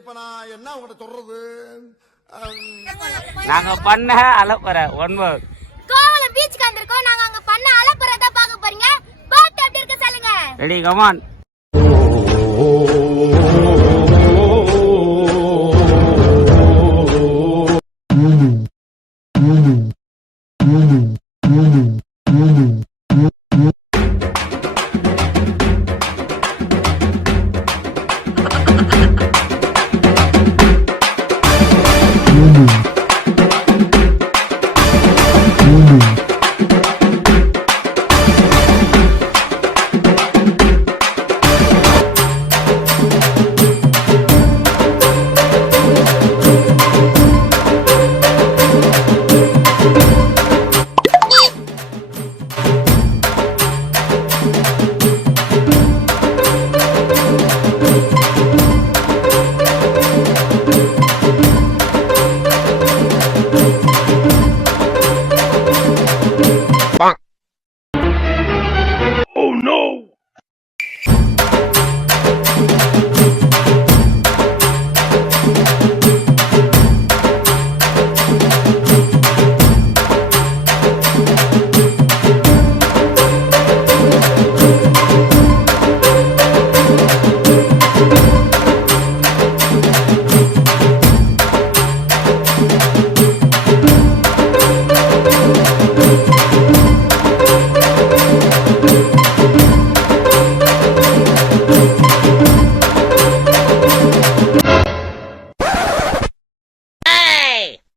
இப்ப நான் என்ன உங்கள்கிட்ட சொல்றது? நாங்க பண்ண அலப்பற ஒன்பது கோவளம் பீச்சுக்கு வந்திருக்கோம். நாங்க அங்க பண்ண அலப்பறத பார்க்க போறீங்க. பாட்டு எப்படி இருக்கு சொல்லுங்க. Ready come on.